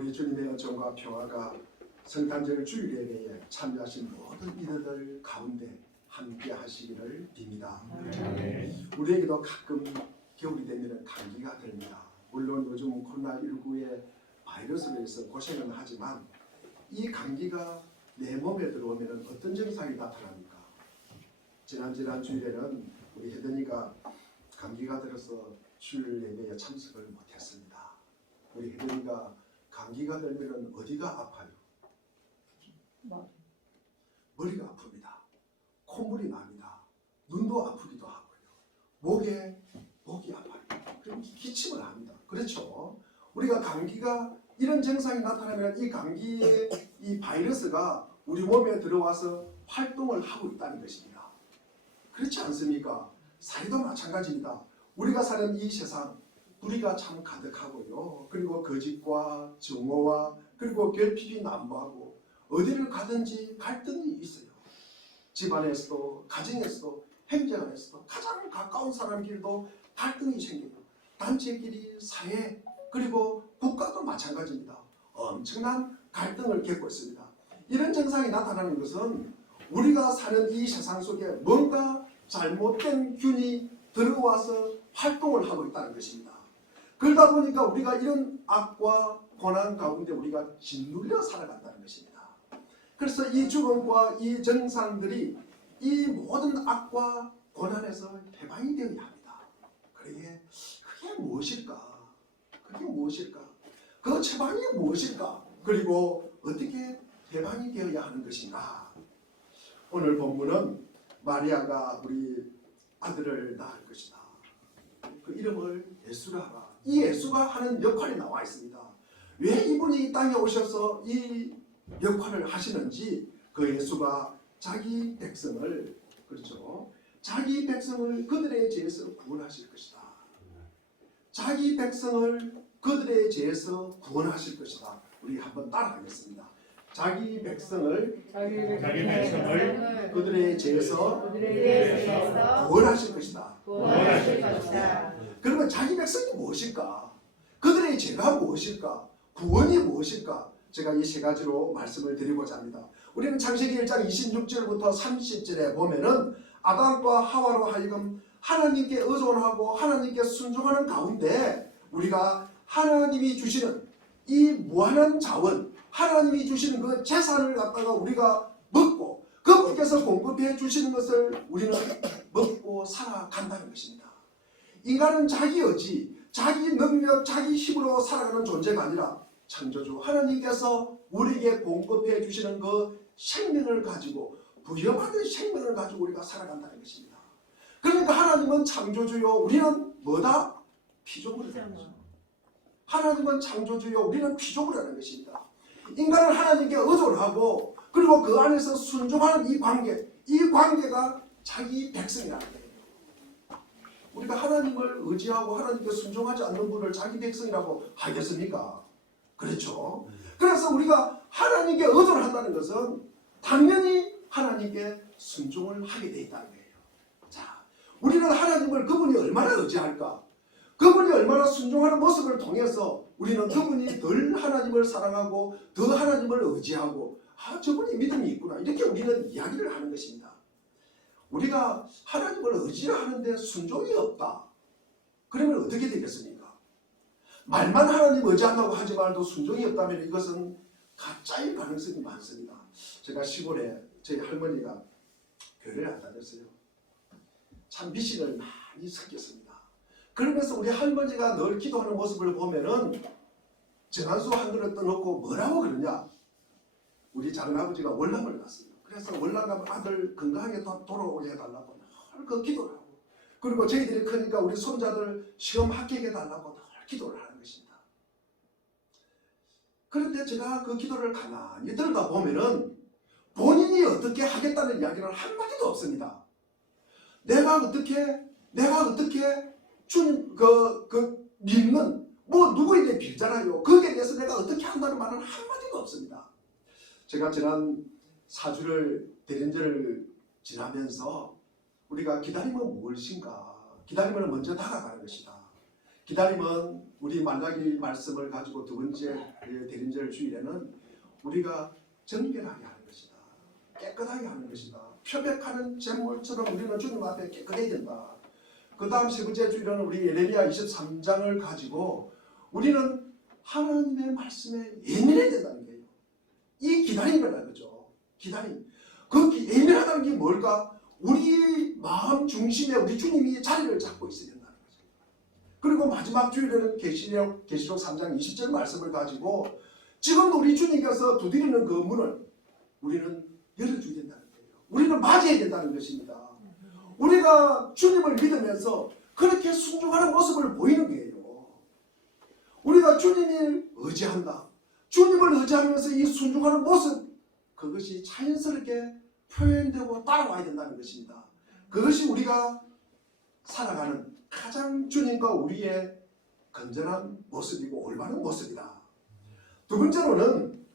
우리 주님의 은총과 평화가 성탄절 주일 예배에 참여하신 모든 이들들 가운데 함께 하시기를 빕니다. 우리에게도 가끔 겨울이 되면 감기가 들립니다. 물론 요즘 코로나19의 바이러스로 해서 고생은 하지만 이 감기가 내 몸에 들어오면 어떤 증상이 나타납니까? 지난 주일에는 우리 혜든이가 감기가 들어서 주일 예배에 참석을 못했습니다. 우리 혜든이가 감기가 들면 어디가 아파요? 머리가 아픕니다. 콧물이 납니다. 눈도 아프기도 하고요. 목이 아파요. 그럼 기침을 합니다. 그렇죠? 우리가 감기가 이런 증상이 나타나면 이 감기의 이 바이러스가 우리 몸에 들어와서 활동을 하고 있다는 것입니다. 그렇지 않습니까? 사회도 마찬가지입니다. 우리가 사는 이 세상 불의가 참 가득하고요. 그리고 거짓과 증오와 그리고 결핍이 난무하고 어디를 가든지 갈등이 있어요. 집안에서도 가정에서도 행정 안에서도 가장 가까운 사람끼리도 갈등이 생겨요. 단체끼리 사회 그리고 국가도 마찬가지입니다. 엄청난 갈등을 겪고 있습니다. 이런 증상이 나타나는 것은 우리가 사는 이 세상 속에 뭔가 잘못된 균이 들어와서 활동을 하고 있다는 것입니다. 그러다 보니까 우리가 이런 악과 고난 가운데 우리가 짓눌려 살아간다는 것입니다. 그래서 이 죽음과 이 증상들이 이 모든 악과 고난에서 해방이 되어야 합니다. 그게 무엇일까? 그게 무엇일까? 그 처방이 무엇일까? 그리고 어떻게 해방이 되어야 하는 것인가? 오늘 본문은 마리아가 우리 아들을 낳을 것이다. 그 이름을 예수라 하라. 이 예수가 하는 역할이 나와 있습니다. 왜 이분이 이 땅에 오셔서 이 역할을 하시는지 그 예수가 자기 백성을 자기 백성을 그들의 죄에서 구원하실 것이다. 자기 백성을 그들의 죄에서 구원하실 것이다. 우리 한번 따라하겠습니다. 자기 백성을 그들의 죄에서 구원하실 것이다. 그러면 자기 백성이 무엇일까? 그들의 죄가 무엇일까? 구원이 무엇일까? 제가 이 세 가지로 말씀을 드리고자 합니다. 우리는 창세기 1장 26절부터 30절에 보면은 아담과 하와로 하여금 하나님께 의존하고 하나님께 순종하는 가운데 우리가 하나님이 주시는 이 무한한 자원, 하나님이 주시는 그 재산을 갖다가 우리가 먹고 그분께서 공급해 주시는 것을 우리는 먹고 살아간다는 것입니다. 인간은 자기 의지, 자기 능력, 자기 힘으로 살아가는 존재가 아니라 창조주 하나님께서 우리에게 공급해 주시는 그 생명을 가지고 부여받은 생명을 가지고 우리가 살아간다는 것입니다. 그러니까 하나님은 창조주요, 우리는 뭐다? 피조물이라는 것입니다. 하나님은 창조주요, 우리는 피조물이라는 것입니다. 인간은 하나님께 의존하고 그리고 그 안에서 순종하는 이 관계가 자기 백성이라는 거예요. 우리가 하나님을 의지하고 하나님께 순종하지 않는 분을 자기 백성이라고 하겠습니까? 그렇죠. 그래서 우리가 하나님께 의존한다는 것은 당연히 하나님께 순종을 하게 되어 있다는 거예요. 자, 우리는 하나님을 그분이 얼마나 의지할까? 그분이 얼마나 순종하는 모습을 통해서 우리는 그분이 덜 하나님을 사랑하고 더 하나님을 의지하고 저분이 믿음이 있구나 이렇게 우리는 이야기를 하는 것입니다. 우리가 하나님을 의지하는데 순종이 없다. 그러면 어떻게 되겠습니까? 말만 하나님 의지한다고 하지 말도 순종이 없다면 이것은 가짜일 가능성이 많습니다. 제가 시골에 저희 할머니가 교회를 안 다녔어요. 참 미신을 많이 섞였습니다. 그러면서 우리 할머니가 늘 기도하는 모습을 보면은 정한수 한 그릇 떠놓고 뭐라고 그러냐? 우리 작은아버지가 월남을 갔어요. 그래서 월남 가면 아들 건강하게 돌아오게 해달라고 늘 그 기도를 하고 그리고 저희들이 크니까 우리 손자들 시험 합격해달라고 늘 기도를 하는 것입니다. 그런데 제가 그 기도를 가만히 들다 보면은 본인이 어떻게 하겠다는 이야기는 한마디도 없습니다. 내가 어떻게 주님 믿는 뭐 누구에게 빌잖아요. 거기에 대해서 내가 어떻게 한다는 말은 한마디도 없습니다. 제가 지난 4주를 대련절을 지나면서 우리가 기다림은 무엇인가? 기다림은 먼저 다가가는 것이다. 기다림은 우리 말라기 말씀을 가지고 두 번째 대림절 주일에는 우리가 정결하게 하는 것이다. 깨끗하게 하는 것이다. 표백하는 잿물처럼 우리는 주님 앞에 깨끗해야 된다. 그 다음 세 번째 주일은 우리 예레미야 23장을 가지고 우리는 하나님의 말씀에 예민해야 된다는 거예요. 이 기다림이라는 거죠. 기다림. 그 예민하다는 게 뭘까? 우리 마음 중심에 우리 주님이 자리를 잡고 있어야 된다는 거죠. 그리고 마지막 주일에는 계시록 3장 20절 말씀을 가지고 지금도 우리 주님께서 두드리는 그 문을 우리는 열어줘야 된다는 거예요. 우리는 맞이해야 된다는 것입니다. 우리가 주님을 믿으면서 그렇게 순종하는 모습을 보이는 거예요. 우리가 주님을 의지한다. 주님을 의지하면서 이 순종하는 모습, 그것이 자연스럽게 표현되고 따라와야 된다는 것입니다. 그것이 우리가 살아가는 가장 주님과 우리의 건전한 모습이고 올바른 모습이다. 두 번째로는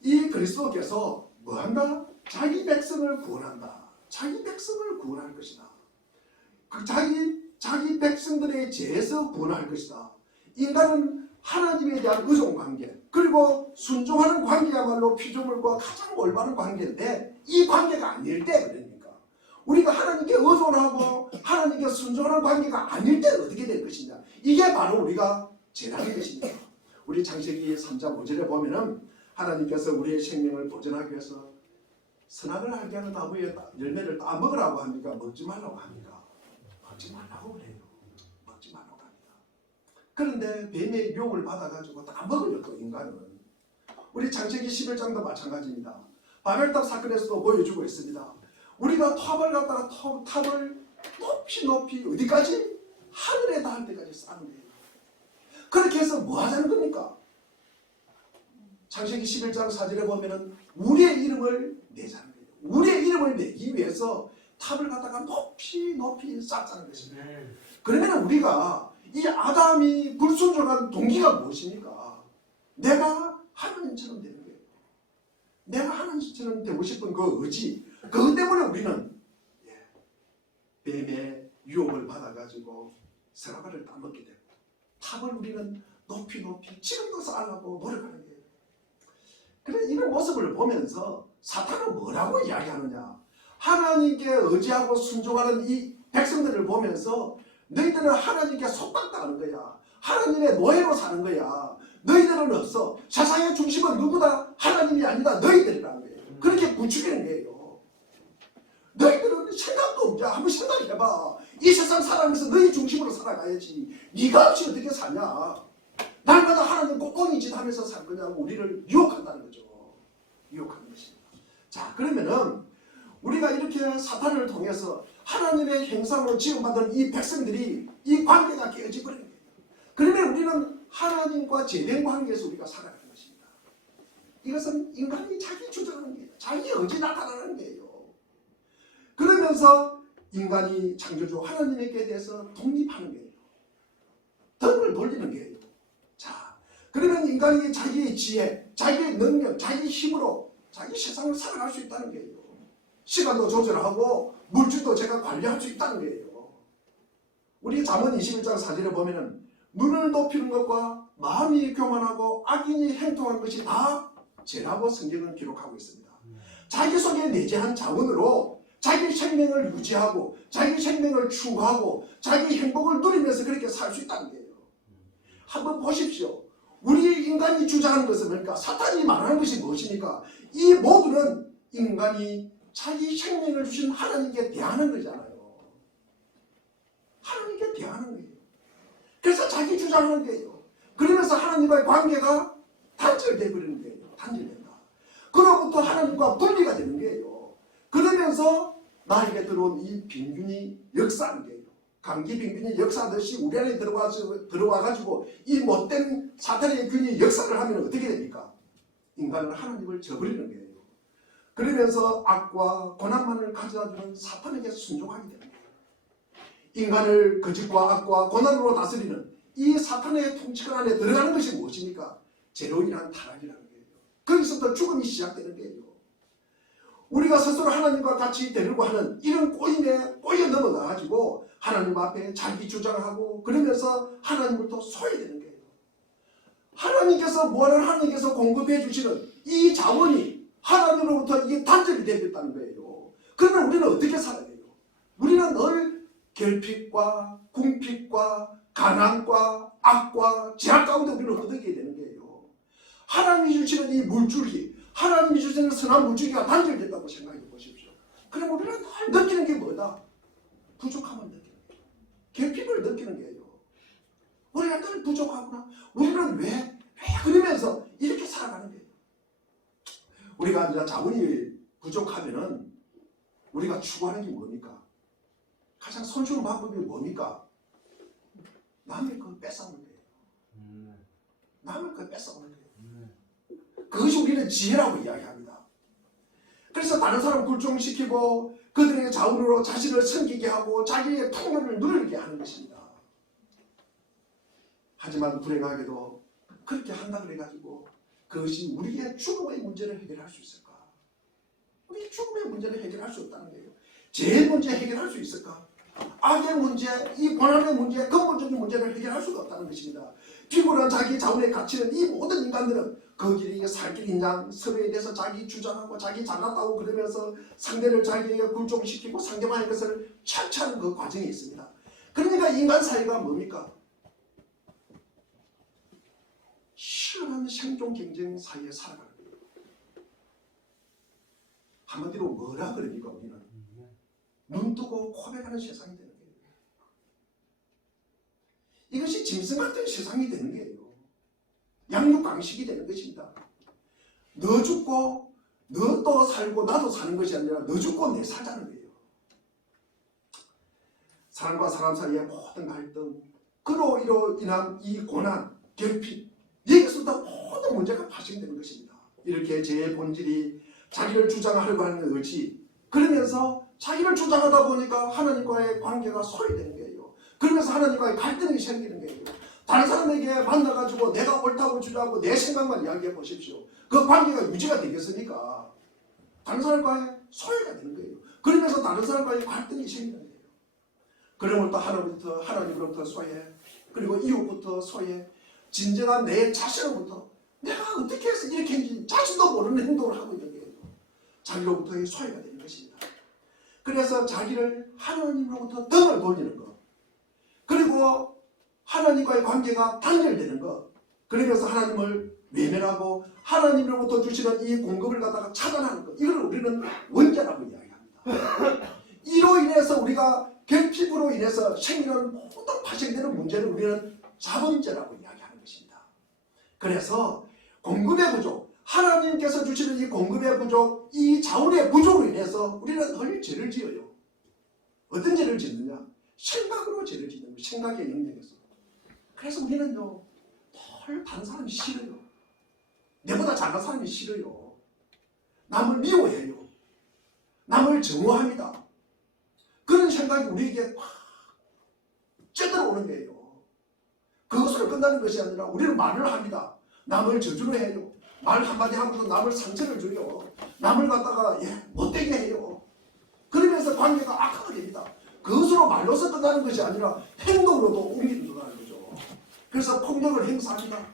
이 그리스도께서 뭐한다? 자기 백성을 구원한다. 자기 백성을 구원할 것이다. 그 자기 백성들의 죄에서 구원할 것이다. 인간은 하나님에 대한 의존 관계, 그리고 순종하는 관계야말로 피조물과 가장 올바른 관계인데 이 관계가 아닐 때 그러니까 우리가 하나님께 의존하고 하나님께 순종하는 관계가 아닐 때 어떻게 될 것이냐, 이게 바로 우리가 죄라는 것입니다. 우리 창세기 3장 5절에 보면은 하나님께서 우리의 생명을 보존하기 위해서 선악을 알게 하는 나무의 열매를 따먹으라고 합니까? 먹지 말라고 합니까? 먹지 말라고 그래요. 먹지 말라고 합니다. 그런데 뱀의 유혹을 받아가지고 다 먹어요. 또 인간은. 우리 창세기 11장도 마찬가지입니다. 바벨탑 사건에서도 보여주고 있습니다. 우리가 탑을 갖다가 탑을 높이 어디까지? 하늘에 닿을 때까지 쌓는 거예요. 그렇게 해서 뭐 하자는 겁니까? 창세기 11장 4절에 보면은 우리의 이름을 내자는 거예요. 우리의 이름을 내기 위해서 탑을 갖다가 높이 쌓자는 것입니다. 그러면 우리가 이 아담이 불순종한 동기가 무엇입니까? 내가 하나님처럼 되는 거예요. 내가 하나님처럼 되고 싶은 그 의지, 그것 때문에 우리는 뱀의 유혹을 받아가지고 선악과를 따먹게 되고 탑을 우리는 높이 지금도 쌓으려고 노력하는 거예요. 그래서 이런 모습을 보면서 사탄은 뭐라고 이야기하느냐, 하나님께 의지하고 순종하는 이 백성들을 보면서 너희들은 하나님께 속박당하는 거야. 하나님의 노예로 사는 거야. 너희들은 없어. 세상의 중심은 누구다? 하나님이 아니다. 너희들이라는 거예요. 그렇게 부추기는 거예요. 너희들은 생각도 없냐? 한번 생각해봐. 이 세상 살아가면서 너희 중심으로 살아가야지. 네가 없이 어떻게 사냐? 날마다 하나님 꽁꽁이 짓 하면서 살 거냐고 우리를 유혹한다는 거죠. 유혹하는 것입니다. 자, 그러면은 우리가 이렇게 사탄을 통해서 하나님의 형상으로 지음받은 이 백성들이 이 관계가 깨어져 버리는 거예요. 그러면 우리는 하나님과 제된 관계에서 우리가 살아가는 것입니다. 이것은 인간이 자기 주장하는 거예요. 자기 의지 나타나는 거예요. 그러면서 인간이 창조주 하나님에게 대해서 독립하는 거예요. 등을 돌리는 거예요. 자, 그러면 인간이 자기의 지혜, 자기의 능력, 자기 힘으로 자기 세상을 살아갈 수 있다는 거예요. 시간도 조절하고 물질도 제가 관리할 수 있다는 거예요. 우리 잠언 21장 4절에 보면은 눈을 높이는 것과 마음이 교만하고 악인이 행동한 것이 다 죄라고 성경은 기록하고 있습니다. 자기 속에 내재한 자원으로 자기 생명을 유지하고 자기 생명을 추구하고 자기 행복을 누리면서 그렇게 살 수 있다는 거예요. 한번 보십시오. 우리 인간이 주장하는 것은 뭡니까? 사탄이 말하는 것이 무엇입니까? 이 모두는 인간이 자기 생명을 주신 하나님께 대하는 거잖아요. 하나님께 대하는 거예요. 그래서 자기 주장하는 거예요. 그러면서 하나님과의 관계가 단절되어 버리는 거예요. 단절된다. 그로부터 하나님과 분리가 되는 거예요. 그러면서 나에게 들어온 이 빈균이 역사하는 거예요. 감기 빈균이 역사하듯이 우리 안에 들어와가지고 이 못된 사탄의 균이 역사를 하면 어떻게 됩니까? 인간은 하나님을 저버리는 거예요. 그러면서 악과 고난만을 가져다주는 사탄에게 순종하게 됩니다. 인간을 거짓과 악과 고난으로 다스리는 이 사탄의 통치권 안에 들어가는 것이 무엇입니까? 죄로 인한 타락이라는 거예요. 거기서부터 죽음이 시작되는 거예요. 우리가 스스로 하나님과 같이 되려고 하는 이런 꼬임에 꼬여 넘어가가지고 하나님 앞에 자기 주장하고 그러면서 하나님을 또 소외되는 거예요. 하나님께서 무한한 하나님께서 공급해 주시는 이 자원이 하나님으로부터 이게 단절이 되겠다는 거예요. 그러면 우리는 어떻게 살아야 돼요? 우리는 늘 결핍과 궁핍과 가난과 악과 제약 가운데 우리는 허덕이게 되는 거예요. 하나님이 주시는 이 물줄기, 하나님이 주시는 선한 물줄기가 단절됐다고 생각해 보십시오. 그럼 우리는 늘 느끼는 게 뭐다? 부족함을 느끼는 거예요. 결핍을 느끼는 거예요. 우리가 늘 부족하구나. 우리는 왜 그러면서 이렇게 살아가는 거예요. 우리가 이제 자원이 부족하면은 우리가 추구하는 게 뭡니까? 가장 손쉬운 방법이 뭡니까? 남의 거 뺏어오는 거예요. 남의 거 뺏어오는 거예요. 그것이 우리는 지혜라고 이야기합니다. 그래서 다른 사람 굴종시키고 그들의 자원으로 자신을 섬기게 하고 자기의 풍요를 누리게 하는 것입니다. 하지만 불행하게도 그렇게 한다 그래가지고 그것이 우리의 죽음의 문제를 해결할 수 있을까? 우리의 죽음의 문제를 해결할 수 없다는 거예요. 죄의 문제 해결할 수 있을까? 악의 문제, 이 고난의 문제, 근본적인 문제를 해결할 수가 없다는 것입니다. 비굴한 자기 자원에 갇히는 이 모든 인간들은 그 길이 살 길인 양 서로에 대해서 자기 주장하고 자기 잘났다고 그러면서 상대를 자기에게 굴종시키고 상대방의 것을 착취하는 그 과정이 있습니다. 그러니까 인간 사회가 뭡니까? 시원한 생존 경쟁 사이에 살아가는 거예요. 한마디로 뭐라 그러니까 우리는 눈 뜨고 코백하는 세상이 되는 거예요. 이것이 짐승 같은 세상이 되는 거예요. 양육강식이 되는 것입니다. 너 죽고 너 또 살고 나도 사는 것이 아니라 너 죽고 내 살자는 거예요. 사람과 사람 사이의 모든 갈등, 그로 인한 이 고난, 결핍, 여기서부터 모든 문제가 발생되는 것입니다. 이렇게 죄의 본질이 자기를 주장하려고 하는 의지, 그러면서 자기를 주장하다 보니까 하나님과의 관계가 소외되는 거예요. 그러면서 하나님과의 갈등이 생기는 거예요. 다른 사람에게 만나가지고 내가 옳다고 주장하고 내 생각만 이야기해 보십시오. 그 관계가 유지가 되겠습니까? 다른 사람과의 소외가 되는 거예요. 그러면서 다른 사람과의 갈등이 생기는 거예요. 그러면 또 하나님으로부터 소외, 그리고 이웃부터 소외, 진정한 내 자신으로부터 내가 어떻게 해서 이렇게 했는지 자신도 모르는 행동을 하고 있는 거예요. 자기로부터의 소외가 되는 것입니다. 그래서 자기를 하나님으로부터 등을 돌리는 것, 그리고 하나님과의 관계가 단절되는 것, 그러면서 하나님을 외면하고 하나님으로부터 주시는 이 공급을 갖다가 차단하는 것, 이걸 우리는 원죄라고 이야기합니다. 이로 인해서 우리가 결핍으로 인해서 생기는 모든 발생되는 문제를 우리는 자본죄라고 이야기하는 것입니다. 그래서 공급의 부족, 하나님께서 주시는 이 공급의 부족, 이 자원의 부족으로 인해서 우리는 늘 죄를 지어요. 어떤 죄를 짓느냐? 생각으로 죄를 짓는 거예요. 생각의 영역에서. 그래서 우리는요, 늘 다른 사람이 싫어요. 내보다 잘난 사람이 싫어요. 남을 미워해요. 남을 증오합니다. 그런 생각이 우리에게 팍 쪄들어오는 거예요. 그것으로 끝나는 것이 아니라 우리는 말을 합니다. 남을 저주를 해요. 말 한마디 하면서 남을 상처를 줘요. 남을 갖다가 못되게 해요. 그러면서 관계가 악화가 됩니다. 그것으로 말로서 끝나는 것이 아니라 행동으로도 옮긴다는 거죠. 그래서 폭력을 행사합니다.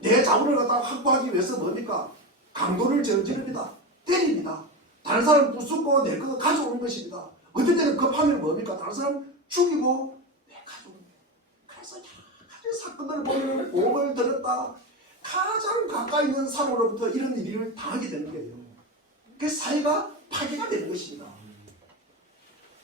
내 자본을 갖다가 확보하기 위해서 뭡니까? 강도를 저지릅니다. 때립니다. 다른 사람 부수고 내 거 가져오는 것입니다. 어떨 때는 급하면 뭡니까? 다른 사람 죽이고 내 가져오는 거예요. 그래서 여러 가지 사건들을 보면 공을 들었다. 가장 가까이 있는 사람으로부터 이런 일을 당하게 되는 거예요. 그 사회가 파괴가 되는 것입니다.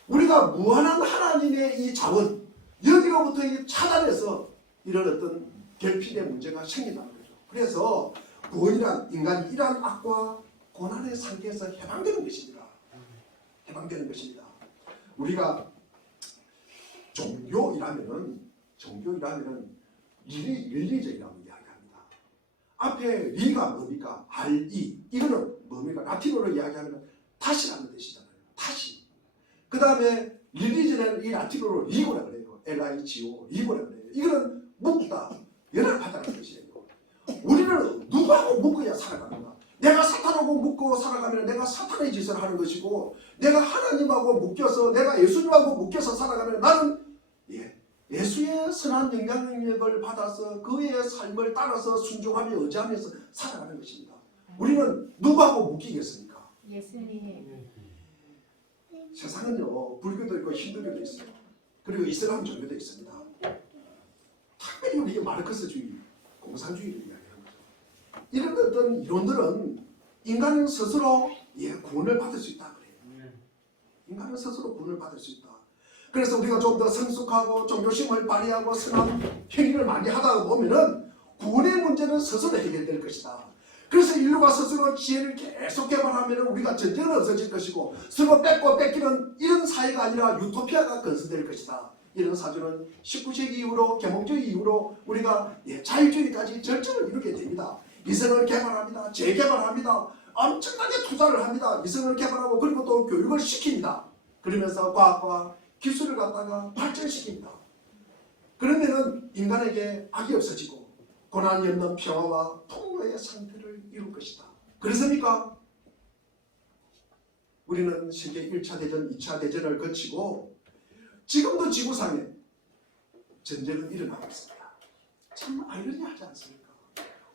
우리가 무한한 하나님의 이 자원, 여기로부터 차단해서 이런 어떤 결핍의 문제가 생긴다는 거죠. 그래서 구원이란 인간이 이러한 악과 고난의 상태에서 해방되는 것입니다. 해방되는 것입니다. 우리가 종교이라면은 윤리적이라고 이야기합니다. 앞에 리가 뭡니까? RE. 이거는 뭡니까? 라틴어로 이야기하면 다시라는 뜻이잖아요. 다시. 그 다음에 릴리전은 이 라틴어로 리고라 그래요. LIGO. 리고라 그래요. 이거는 묶다, 연합하다는 뜻이에요. 우리는 누구하고 묶어야 살아가는가? 내가 사탄하고 묶고 살아가면 내가 사탄의 짓을 하는 것이고, 내가 하나님하고 묶여서, 내가 예수님하고 묶여서 살아가면 나는 예수의 선한 영향력을 받아서 그의 삶을 따라서 순종하며 의지하면서 살아가는 것입니다. 우리는 누구하고 묶이겠습니까? 예수님. 세상은요, 불교도 있고 힌두교도 있어요. 그리고 이슬람 종교도 있습니다. 특별히 우리 마르크스주의, 공산주의를 이야기하는 거죠. 이런 어떤 이론들은 인간은 스스로 구원을 받을 수 있다 그래요. 인간은 스스로 구원을 받을 수 있다. 그래서 우리가 좀 더 성숙하고 종교심을 발휘하고 선한 행위를 많이 하다 보면은 구원의 문제는 스스로 해결될 것이다. 그래서 인류가 스스로 지혜를 계속 개발하면 우리가 전쟁은 없어질 것이고, 서로 뺏고 뺏기는 이런 사회가 아니라 유토피아가 건설될 것이다. 이런 사주는 19세기 이후로, 계몽주의 이후로 우리가 자유주의까지 절정을 이루게 됩니다. 이성을 개발합니다. 재개발합니다. 엄청나게 투자를 합니다. 이성을 개발하고, 그리고 또 교육을 시킵니다. 그러면서 과학과 기술을 갖다가 발전시킵니다. 그러면은 인간에게 악이 없어지고 고난이 없는 평화와 풍요의 상태를 이룰 것이다. 그렇습니까? 우리는 세계 1차 대전, 2차 대전을 거치고 지금도 지구상에 전쟁은 일어나고 있습니다. 참 아이러니하지 않습니까?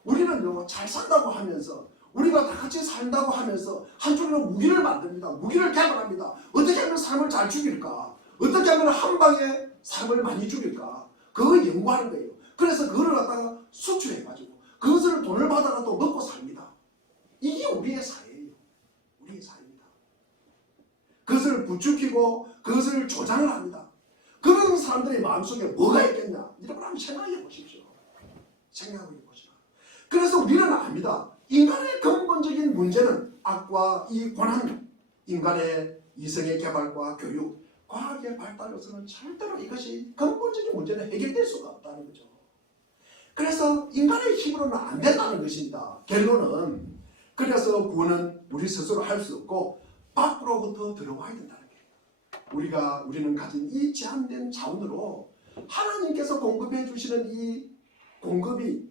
우리는요, 잘 산다고 하면서, 우리가 다 같이 산다고 하면서 한쪽으로 무기를 만듭니다. 무기를 개발합니다. 어떻게 하면 사람을 잘 죽일까? 어떻게 하면 한 방에 사람을 많이 죽일까? 그걸 연구하는 거예요. 그래서 그거를 갖다가 수출해가지고 그것을 돈을 받아가 또 먹고 삽니다. 이게 우리의 사회예요. 우리의 사회입니다. 그것을 부추기고 그것을 조장을 합니다. 그런 사람들의 마음속에 뭐가 있겠냐? 여러분 한번 생각해 보십시오. 생각해 보시죠. 그래서 우리는 압니다. 인간의 근본적인 문제는 악과 이 고난, 인간의 이성의 개발과 교육, 과학의 발달로서는 절대로 이것이 근본적인 문제는 해결될 수가 없다는 거죠. 그래서 인간의 힘으로는 안 된다는 것입니다. 결론은, 그래서 구원은 우리 스스로 할 수 없고 밖으로부터 들어와야 된다는 거예요. 우리는 가진 이 제한된 자원으로 하나님께서 공급해 주시는 이 공급이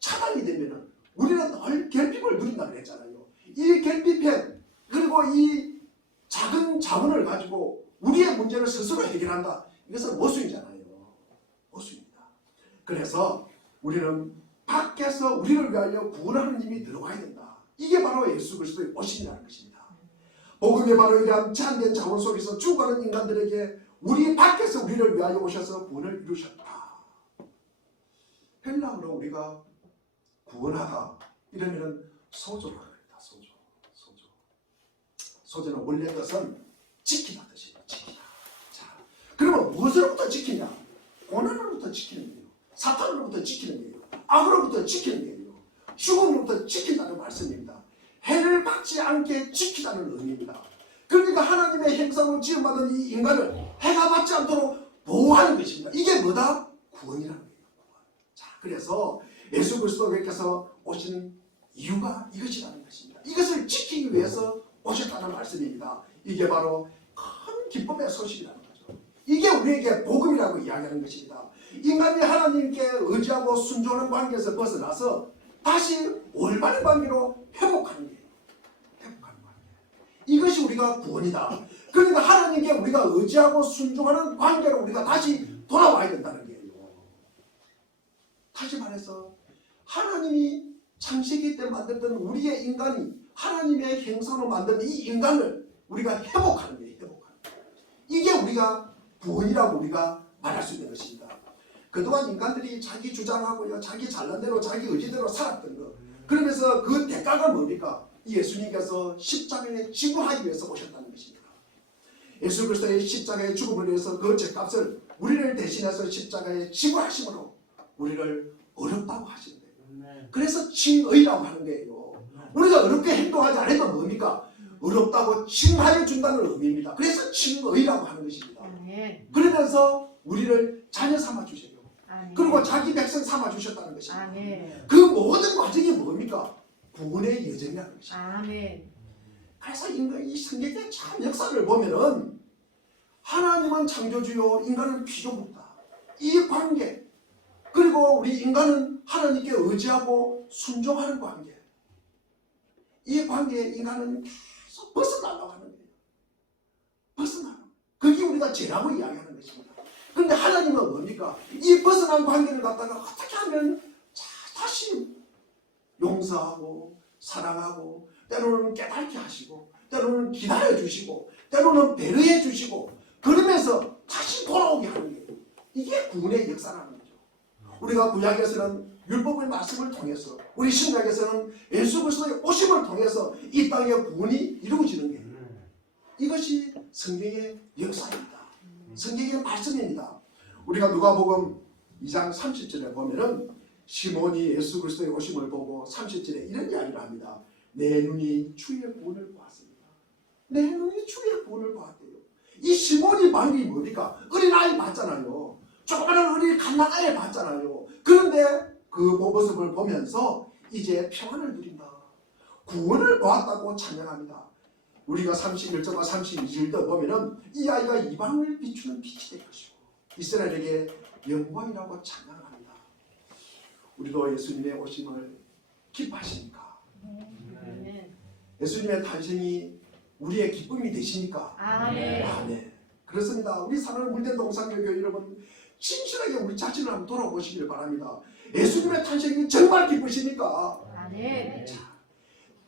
차단이 되면은 우리는 늘 결핍을 누린다고 그랬잖아요. 이 결핍해, 그리고 이 작은 자원을 가지고 우리의 문제를 스스로 해결한다. 이것은 모순이잖아요. 모순입니다. 그래서 우리는 밖에서 우리를 위하여 구원하는 힘이 들어와야 된다. 이게 바로 예수 그리스도의 오심이라는 것입니다. 복음이 바로 이러한 제한된 자원 속에서 죽어가는 인간들에게 우리 밖에서 우리를 위하여 오셔서 구원을 이루셨다. 헬라어로 우리가 구원하다 이러면은 소조라고 합니다. 소조는 원래 뜻은 지키다 뜻이에요. 지키다. 자, 그러면 무엇으로부터 지키냐? 고난으로부터 지키는 거예요. 사탄으로부터 지키는 거예요. 악으로부터 지키는 거예요. 죽음으로부터 지킨다는 말씀입니다. 해를 받지 않게 지키다는 의미입니다. 그러니까 하나님의 형상으로 지음받은 이 인간을 해가 받지 않도록 보호하는 것입니다. 이게 뭐다? 구원이라는 거예요. 자, 그래서 예수 그리스도께서 오시는 이유가 이것이라는 것입니다. 이것을 지키기 위해서 오셨다는 말씀입니다. 이게 바로 큰 기쁨의 소식이라는 거죠. 이게 우리에게 복음이라고 이야기하는 것입니다. 인간이 하나님께 의지하고 순종하는 관계에서 벗어나서 다시 올바른 관계로 회복하는 거예요. 회복하는 관계. 이것이 우리가 구원이다. 그러니까 하나님께 우리가 의지하고 순종하는 관계로 우리가 다시 돌아와야 된다는 거예요. 다시 말해서 하나님이 창세기 때 만들던 우리의 인간이 하나님의 형상으로 만든 이 인간을 우리가 회복하는 거예요. 회복하는 거예요. 이게 우리가 구원이라고 우리가 말할 수 있는 것입니다. 그동안 인간들이 자기 주장하고요, 자기 잘난 대로 자기 의지대로 살았던 것, 그러면서 그 대가가 뭡니까? 예수님께서 십자가에 지구하기 위해서 오셨다는 것입니다. 예수 그리스도의 십자가의 죽음을 위해서 그 죄값을 우리를 대신해서 십자가에 지구하심으로 우리를 어렵다고 하시는 거예요. 그래서 칭의라고 하는 거예요. 우리가 어렵게 행동하지 않아도 뭡니까? 어렵다고 칭하여 준다는 의미입니다. 그래서 칭의라고 하는 것입니다. 그러면서 우리를 자녀 삼아 주셔요. 그리고 자기 백성 삼아 주셨다는 것입니다. 그 모든 과정이 뭡니까? 구원의 여정이라는 것입니다. 그래서 이 성경의 참 역사를 보면은 하나님은 창조주요, 인간은 피조물이다. 이 관계, 그리고 우리 인간은 하나님께 의지하고 순종하는 관계. 이 관계에 인간은 계속 벗어나려고 하는 거예요. 벗어나려. 그게 우리가 죄라고 이야기하는 것입니다. 그런데 하나님은 뭡니까? 이 벗어난 관계를 갖다가 어떻게 하면 다시 용서하고 사랑하고 때로는 깨닫게 하시고 때로는 기다려 주시고 때로는 배려해 주시고 그러면서 다시 돌아오게 하는 거예요. 이게 구원의 역사라는 거죠. 우리가 구약에서는 율법의 말씀을 통해서 우리 신약에서는 예수 그리스도의 오심을 통해서 이 땅의 구원이 이루어지는 거예요. 이것이 성경의 역사입니다. 성경의 말씀입니다. 우리가 누가복음 2장 30절에 보면은 시몬이 예수 그리스도의 오심을 보고 30절에 이런 이야기를 합니다. 내 눈이 주의 구원을 보았습니다. 내 눈이 주의 구원을 보았대요. 이 시몬이 방이 뭡니까? 어린아이 봤잖아요. 조그마한 어린 갓난아이 봤잖아요. 그런데 그 모습을 보면서 이제 평안을 누린다. 구원을 보았다고 찬양합니다. 우리가 31절과 32절도 보면은 이 아이가 이방을 비추는 빛이 될 것이고 이스라엘에게 영광이라고 찬양합니다. 우리도 예수님의 오심을 기뻐하십니까? 예수님의 탄생이 우리의 기쁨이 되십니까? 아멘. 아멘. 그렇습니다. 우리 사랑하는 물된 동산교회 여러분 진실하게 우리 자신을 한번 돌아보시길 바랍니다. 예수님의 탄생이 정말 기쁘십니까? 아멘.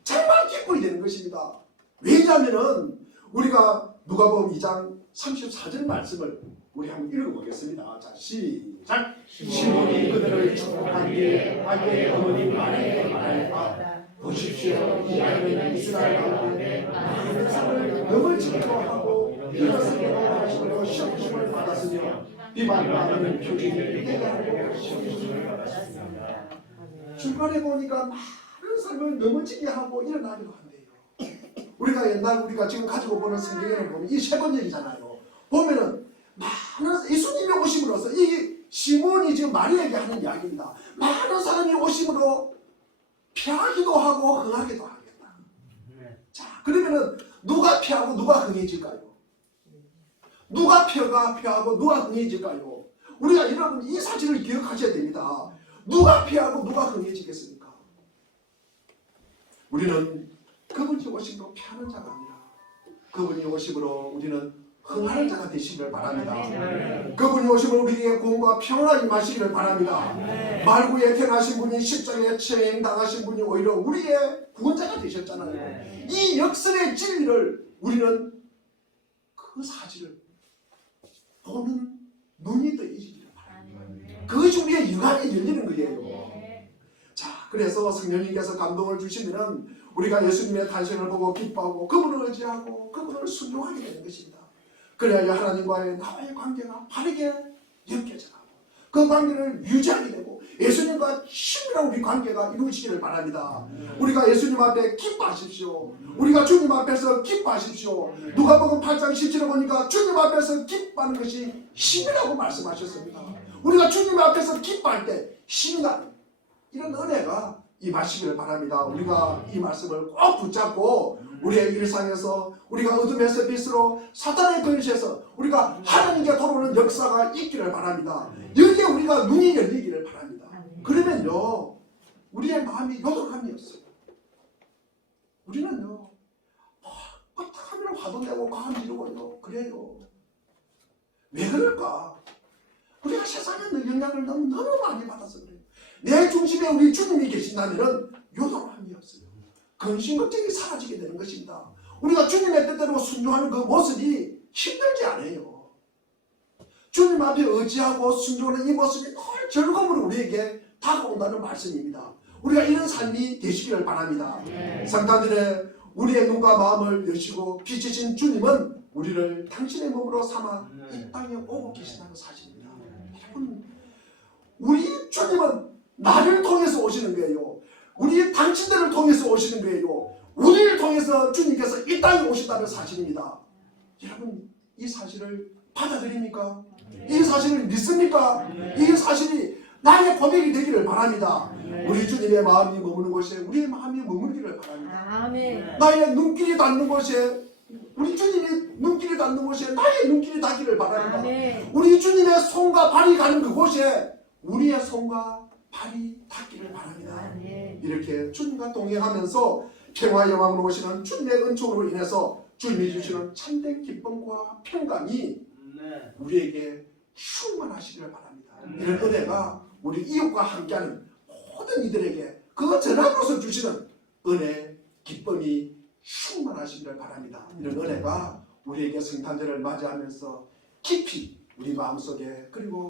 정말 기뻐야 되는 것입니다. 왜냐하면은 우리가 누가복음 2장 34절 말씀을 우리 한번 읽어보겠습니다. 자, 시작. 시몬이 그들을 축복한 뒤에 아이의 어머니 마리아에게 말하였다. 보십시오, 이 아이는 이스라엘 가운데 많은 사람을 너무 지켜하고 일어서게 하시고 시험을 받았으며 비방받는 표징을 되게 하고 시험을 받았습니다. 중간에 보니까 많은 사람을 넘어지게 하고 일어나기도 한대요. 우리가 옛날 우리가 지금 가지고 보는 성경에는 보면 이 세 번 얘기잖아요. 보면은 많은 예수님의 오심으로써 이 시몬이 지금 마리아에게 하는 이야기입니다. 많은 사람이 오심으로 피하기도 하고 흥하기도 하겠다. 자, 그러면은 누가 피하고 누가 흥해질까요? 누가 피하고 누가 흥해질까요? 우리가 여러분 이 사실을 기억하셔야 됩니다. 누가 피하고 누가 흥해지겠습니까? 우리는 그분이 오심으로 피하는 자가 아니라 그분이 오심으로 우리는 흥하는 자가 되시기를 바랍니다. 그분이 오심으로 우리에게 구원과 평안을 임하시기를 바랍니다. 말구에 태어나신 분이 십자가에 처형당하신 분이 오히려 우리의 구원자가 되셨잖아요. 이 역설의 진리를 우리는 그 사실을 보는 눈이 떠지기를 바랍니다. 그것이 우리의 영안이 열리는 거예요. 자, 그래서 성령님께서 감동을 주시면은 우리가 예수님의 탄생을 보고 기뻐하고 그분을 의지하고 그분을 순종하게 되는 것입니다. 그래야 하나님과의 나와의 관계가 바르게 엮여져가고 그 관계를 유지하게 되고 예수님과 친밀한 우리 관계가 이루어지기를 바랍니다. 우리가 예수님 앞에 기뻐하십시오. 우리가 주님 앞에서 기뻐하십시오. 누가복음 8장 17에 보니까 주님 앞에서 기뻐하는 것이 힘이라고 말씀하셨습니다. 우리가 주님 앞에서 기뻐할 때 힘이 나는 이런 은혜가 임하시기를 바랍니다. 우리가 이 말씀을 꼭 붙잡고 우리의 일상에서 우리가 어둠에서 빛으로 사탄의 근시에서 우리가 하나님께 돌아오는 역사가 있기를 바랍니다. 여기에 우리가 눈이 열리기를 바랍니다. 그러면요 우리의 마음이 요동함이 없어요. 우리는요 어떻게 하면 화도 내고 과음 이루고요 그래요. 왜 그럴까? 우리가 세상에 영향을 너무 많이 받아서 그래요. 내 중심에 우리 주님이 계신다면 요동함이 없어요. 근심 걱정이 사라지게 되는 것입니다. 우리가 주님의 뜻대로 순종하는 그 모습이 힘들지 않아요. 주님 앞에 의지하고 순종하는 이 모습이 늘 즐거움으로 우리에게 다가온다는 말씀입니다. 우리가 이런 삶이 되시기를 바랍니다. 성탄절에 우리의 눈과 마음을 여시고 빛이신 주님은 우리를 당신의 몸으로 삼아 이 땅에 오고 계신다는 사실입니다. 여러분, 우리 주님은 나를 통해서 오시는 거예요. 우리 당신들을 통해서 오시는 거예요. 우리를 통해서 주님께서 이 땅에 오신다는 사실입니다. 여러분 이 사실을 받아들입니까? 이 사실을 믿습니까? 이 사실이 나의 고백이 되기를 바랍니다. 우리 주님의 마음이 머무는 곳에 우리의 마음이 머물기를 바랍니다. 아멘. 나의 눈길이 닿는 곳에 우리 주님이 눈길이 닿는 곳에 나의 눈길이 닿기를 바랍니다. 아멘. 우리 주님의 손과 발이 가는 그곳에 우리의 손과 발이 닿기를 바랍니다. 아멘. 이렇게 주님과 동행하면서 평화 영광으로 오시는 주님의 은총으로 인해서 주님이 주시는 참된 기쁨과 평강이 우리에게 충만하시기를 바랍니다. 이런 은혜가 우리 이웃과 함께하는 모든 이들에게 그 전함으로서 주시는 은혜, 기쁨이 충만하시기를 바랍니다. 이런 은혜가 우리에게 성탄절을 맞이하면서 깊이 우리 마음속에 그리고